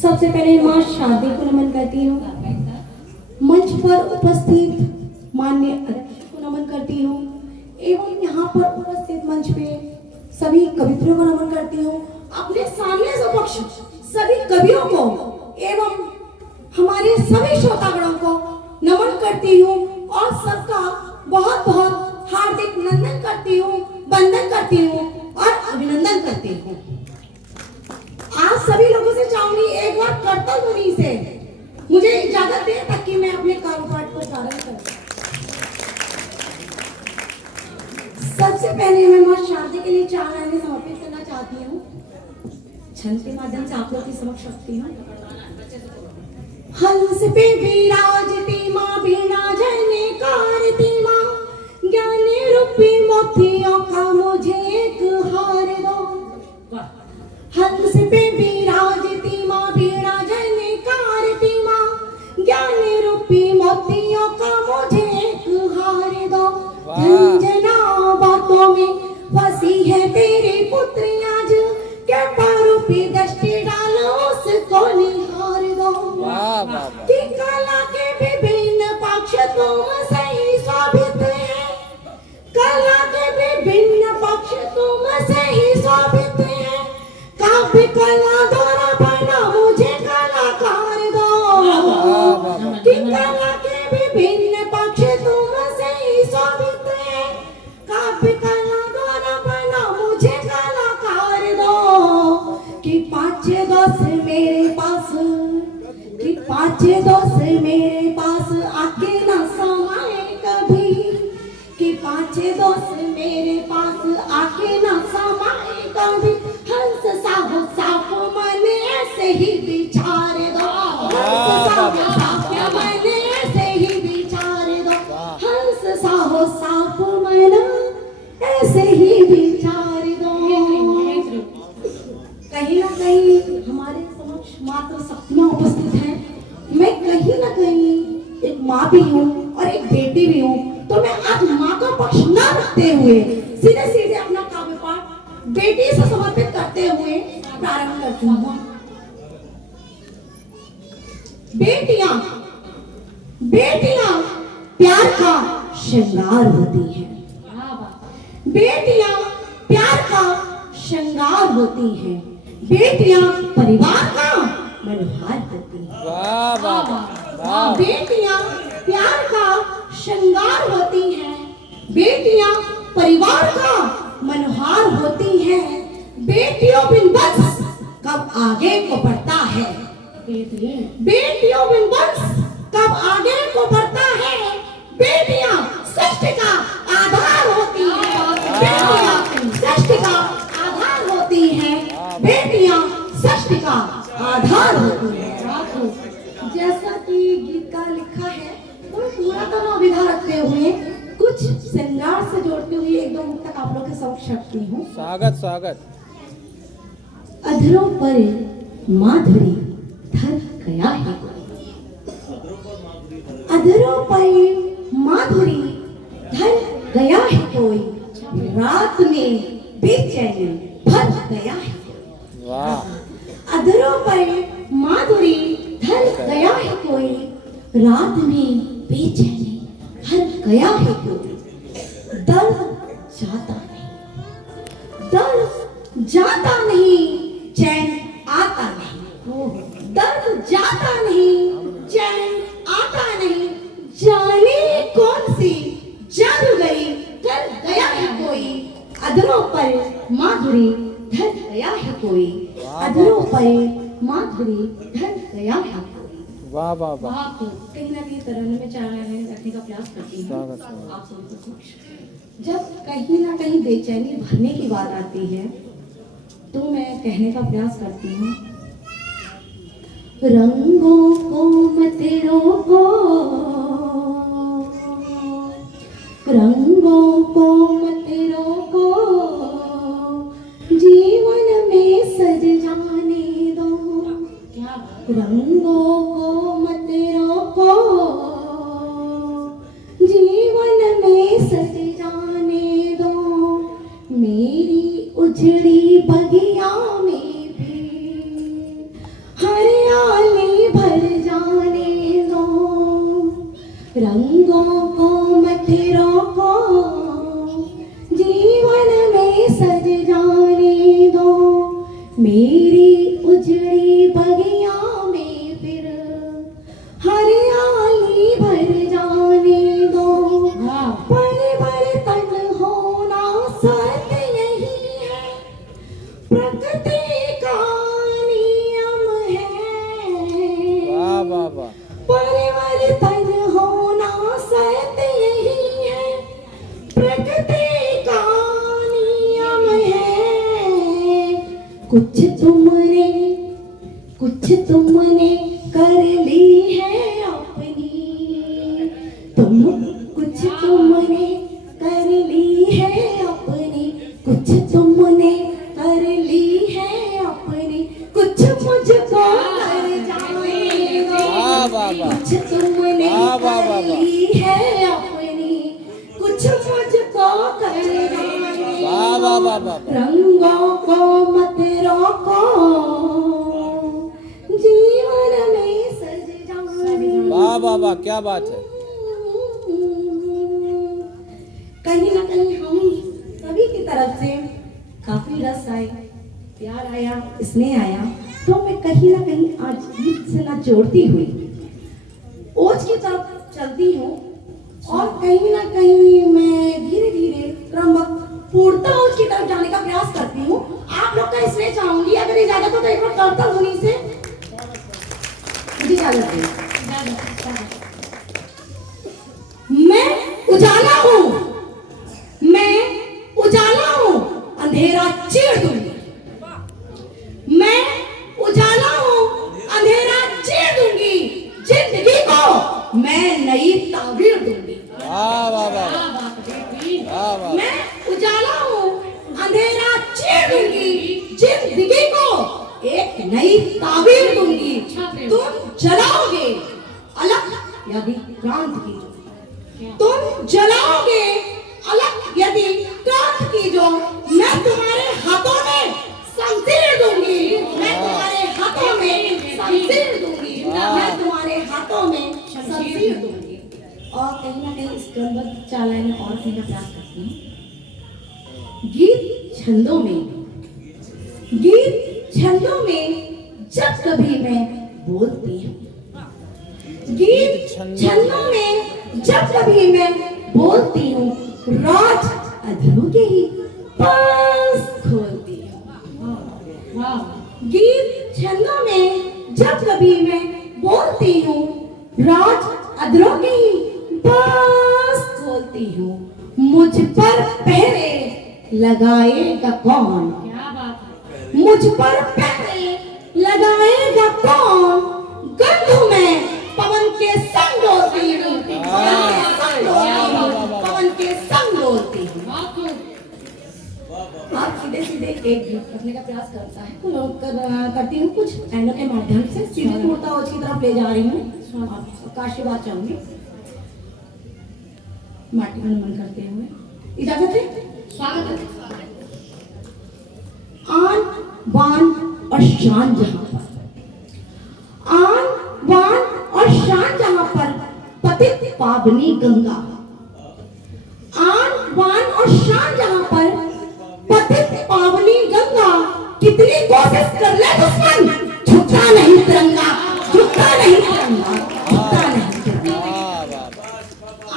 सबसे पहले मां शादी को नमन करती हूँ। मंच पर उपस्थित माननीय अध्यक्ष को नमन करती हूँ एवं यहाँ पर उपस्थित मंच पे सभी कवित्रियों को नमन करती हूँ। अपने सामने समक्ष सभी कवियों को एवं हमारे सभी श्रोतागणों को नमन करती हूँ और सबका बहुत बहुत हार्दिक नंदन करती हूँ, वंदन करती हूँ और अभिनंदन करती हूँ। आज सभी लोगों से चाहूंगी एक बार करतल ध्वनि से मुझे इजाजत दें ताकि मैं अपने कार्यपाठ को प्रारंभ करूं। सबसे पहले मैं मां शारदा के लिए 4 लाइनें समर्पित करना चाहती हूँ। छंद के माध्यम से आप लोग की समक्ष रखती हूँ। हंस पे विराजती मां बीना जयकारती मां, ज्ञानी रूपी मोतियों का मुझे एक हार दो। हंस पे विराजती मां बीना जयकारती मां, ज्ञानी रूपी मोतियों का मुझे एक हार दो। झंझना बातों में फंसी है तेरी पुत्री आज, क्या पारूपी दृष्टि डालो उसको निहार दो। कि कला के विभिन्न पक्ष तुम सही शोभित है, कला के विभिन्न पक्ष तुम सही शोभित है। काव्य कला द्वारा बना मुझे कलाकार दो। कि कला के विभिन्न पक्ष तुम सही शोभित है, काव्य कला द्वारा बना मुझे कलाकार दो। कि 5 दोस्त मेरे पास, कि 5 दोस्त मेरे पास आके ना समाए कभी, कि 5 दोस्त मेरे पास आके ना समाए कभी। हंस साहु साफ मन ऐसे ही विचार दो, हंस साहु साफ मन ऐसे ही विचार दो। हंस साहु साफ मन ऐसे ही विचार दो। कहीं ना कहीं हमारे समक्ष मात्र शक्तियां उपस्थित हैं। मैं कहीं ना कहीं एक माँ भी हूँ और एक बेटी भी हूँ, तो मैं आज माँ का पक्ष न रखते हुए सीधे सीधे अपना काव्य पाठ बेटी से समर्पित करते हुए प्रारंभ करती हूँ। बेटियां बेटियां प्यार का श्रृंगार होती हैं। बेटियां प्यार का श्रृंगार होती हैं। बेटियां परिवार का मनोहार होती हैं। बेटियां प्यार का श्रृंगार होती हैं। बेटियां परिवार का मनोहार होती हैं। बेटियों बिन वंश कब आगे को बढ़ता है, बेटियों बिन वंश कब आगे को बढ़ता है। बेटियां सृष्टि का आधार होती हैं। बेटियां सृष्टि का आधार होती हैं। बेटियां सृष्टि का आधार होती हैं। जैसा कि गीत का लिखा है, तो पूरा तो विधा रखते हुए कुछ श्रृंगार से जोड़ते हुए एक दो मुक्त तक आप लोग के समक्ष रखती हूँ। स्वागत। अधरों पर माधुरी धर गया है कोई, अधरों पर माधुरी धर गया है कोई, रात में बेचैनी भर गया है। अधरों पर माधुरी धर गया है कोई, रात में बेचैनी भर गया है कोई। दर्द जाता नहीं, दर्द जाता नहीं, चैन आता नहीं। दर्द जाता नहीं, चैन आता नहीं। जाने कौन सी जादू गई कर गया है कोई, अधरों पर माधुरी धर गया है कोई। अधरों पर माधुरी धर गया है कोई। वाह वाह वाह। कहीं ना कहीं तरन्नुम में 4 लाइनें रखने का प्रयास करती हूँ आप सबके समक्ष। जब कहीं ना कहीं बेचैनी भरने की बात आती है, तो मैं कहने का प्रयास करती हूँ। रंगों को मत रोको, रंगों को मत रोको, जीवन में सज जाने दो। रंगों को मत रोको, जीवन में सज जाने कुछ तुमने कर ली है अपनी, कुछ तुमने कर ली है अपनी, कुछ तुमने कर ली है अपनी, कुछ मुझको कर जाने दो। कुछ तुमने कर ली है अपनी, कुछ मुझको कर जाने दो। रंगों को मत रोको, जीवन में सज जाने। वाह वाह वाह, क्या बात है। कहीं ना कहीं हम सभी की तरफ से काफी रस आए, प्यार आया, स्नेह आया, तो मैं कहीं ना कहीं आज गीत से ना जोड़ती हुई ओज की तरफ चलती हूँ और कहीं ना कहीं मैं धीरे धीरे क्रमवश पूर्णता ओज की तरफ जाने का प्रयास करती हूँ। आप लोग का इसलिए चाहूंगी, अगर इजाजत हो तो एक बार करतल ध्वनि से मुझे इजाजत दें। मैं उजाला हूँ, मैं उजाला हूँ, अंधेरा चीर दूंगी। मैं उजाला हूँ, अंधेरा चीर दूंगी, जिंदगी को मैं नई ताबीर दूंगी। वाह वाह वाह, मैं उजाला हूँ, अंधेरा चीर दूंगी, जिंदगी को एक नई ताबीर दूंगी। तुम जलाओगे अलग यदि क्रांति की, तुम जलाओगे अलग यदि क्रांति की जो, मैं तुम्हारे हाथों में शमशीर दूंगी, मैं तुम्हारे हाथों में शमशीर दूंगी, मैं तुम्हारे हाथों में शमशीर दूंगी। और कहीं ना कहीं इस क्रमबद्ध चालान में और कहना प्रयास करती हूँ। गीत छंदों में जब कभी मैं बोलती हूँ, गीत छंदों में जब कभी मैं बोलती हूँ, राज अधरों के ही पास खोलती हूँ। गीत छंदों में जब कभी मैं बोलती हूँ, राज अधरों के ही पास खोलती हूँ। मुझ पर पहरे लगाएगा कौन, मुझ पर पहरे लगाएगा कौन, गंधू में पवन के संग डोलती हूँ, पवन के संग डोलती हूँ। आप सीधे सीधे एक गीत रखने का प्रयास करता है करती हूँ, कुछ लाइनों के माध्यम से सीधे पूर्णता ओज की तरफ ले जा रही हूँ। आपका आशीर्वाद चाहूंगी, माटी में नमन करते हुए। इजाजत है, स्वागत है। आन बान और शान जहां पर, आन बान और शान जहां पर पतित पावनी गंगा, आन बान और शान जहां पर पतित पावनी गंगा, कितनी कोशिश कर ले दुश्मन, झुकता नहीं तिरंगा, झुकता नहीं तिरंगा, झुकता नहीं तिरंगा।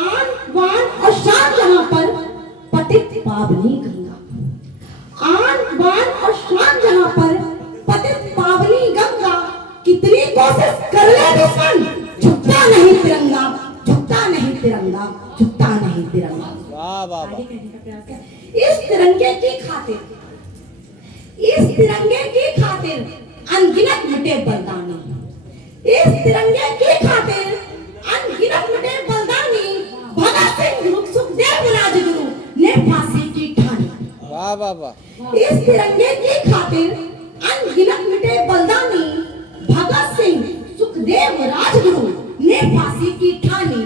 आन बान और शान जहां पर पतित पावनी गंगा, आन बान और शान जहां पर पतित पावनी गंगा, कितनी कोशिश कर ले दुश्मन, झुकता नहीं तिरंगा, झुकता नहीं तिरंगा, झुकता नहीं तिरंगा। आगे कहने का प्रयास है। इस तिरंगे की खातिर, इस तिरंगे की खातिर अनगिनत मिटे बलिदानी, इस तिरंगे की खातिर अनगिनत मिटे बलिदानी, भगत सिंह सुखदेव राजगुरु ने फांसी की ठानी। वाह वाह वाह। इस तिरंगे की खातिर अनगिनत मिटे बलिदानी, भगत सिंह सुखदेव राजगुरु ने फांसी की ठानी।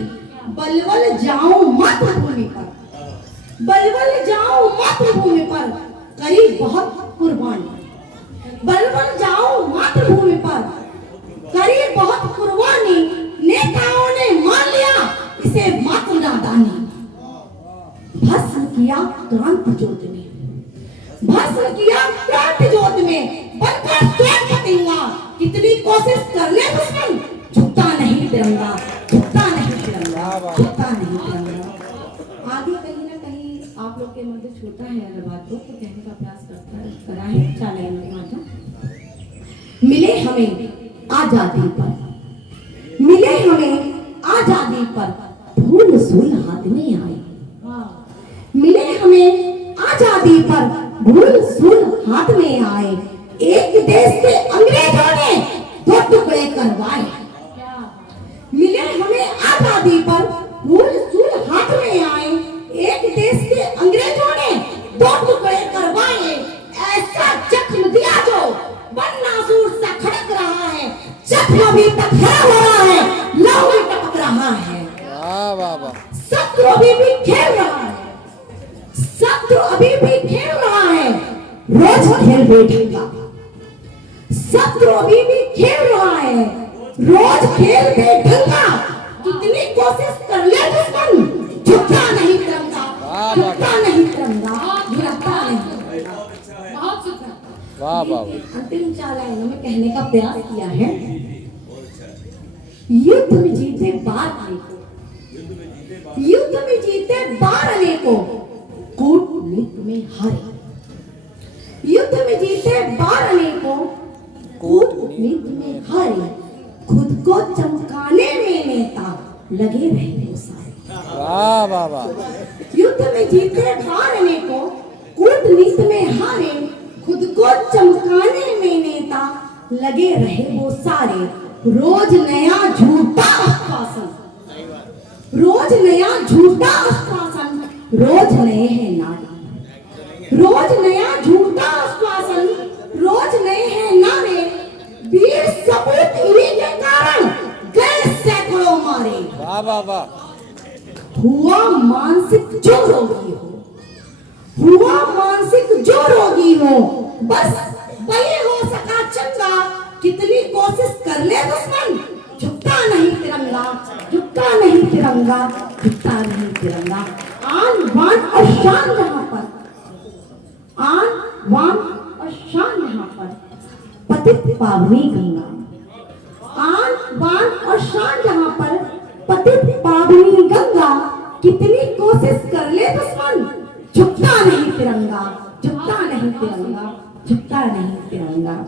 बलबल जाऊं मातृभूमि पर, बलबल जाऊं मातृभूमि पर, करी बहुत कुर्बानी, बलबल जाऊं मातृभूमि पर, करी बहुत कुर्बानी, नेताओं ने मान लिया इसे मातृ नादानी। भस्म किया क्रांति ज्योत में, भस्म किया क्रांति ज्योत में, बनकर स्वयं कटेगा, कितनी कोशिश कर ले दुश्मन, झुकता नहीं तिरंगा, झुकता नहीं तिरंगा, झुकता नहीं तिरंगा। आगे कहीं ना कहीं आप लोग के मध्य छोटा है अगर बात तो कहने का प्रयास करा है चालान के माध्यम। मिले हमें आजादी पर, मिले हमें आजादी पर, फूल सूल हाथ में आए, मिले हमें आजादी पर, फूल सूल हाथ में आए, एक देश के अंग्रेजों ने 2 टुकड़े करवाए। मिले हमें आजादी पर फूल सूल हाथ में आए। एक देश के अंग्रेजों ने 2 टुकड़े करवाए। ऐसा जख्म दिया जो बन्नासुर सा खड़क रहा है। जख्म अभी तक हरा हो रहा है, लहू भी टपक रहा है। वाह वाह वाह शत्रु अभी भी खेल रहा है, शत्रु अभी भी खेल रहा है, रोज खेल बैठेगा। शत्रु अभी भी खेल रहा है, रोज खेल बैठेगा। कितनी कोशिश कर ले दुश्मन, झुकता नहीं तिरंगा, झुकता नहीं तिरंगा, झुकता नहीं। वाह वाह वाह अंतिम 4 लाइनों में कहने का प्रयास किया है। युद्ध में जीते बार अनेकों, युद्ध में जीते बार अनेकों, कूटनीति में हारे। युद्ध में जीते बार अनेकों, कूटनीति में हारे। खुद को चमकाने में नेता लगे रहे वो सारे। वाह वाह वाह युद्ध में जीते बार अनेकों, कूटनीति में हारे। खुद को चमकाने में नेता लगे रहे वो सारे। रोज नया झूठा आश्वासन, रोज नया झूठा आश्वासन, रोज नए हैं नारे। रोज नया झूठा आश्वासन, रोज नए हैं नारे। वीर सपूत इन्हीं के कारण गए सैकड़ों मारे। वाह वाह वाह हुआ मानसिक जो रोगी हो, हुआ मानसिक जो रोगी हो, बस वही हो सका चंगा। कितनी कोशिश कर ले दुश्मन, झुकता नहीं तिरंगा, झुकता नहीं तिरंगा, झुकता नहीं तिरंगा। आन बान और शान जहां पर, आन बान और शान जहां पर, पतित पावनी गंगा। आन बान और शान जहां पर, पतित पावनी गंगा। कितनी कोशिश कर ले दुश्मन, झुकता नहीं तिरंगा, झुकता नहीं तिरंगा, झुकता नहीं तिरंगा।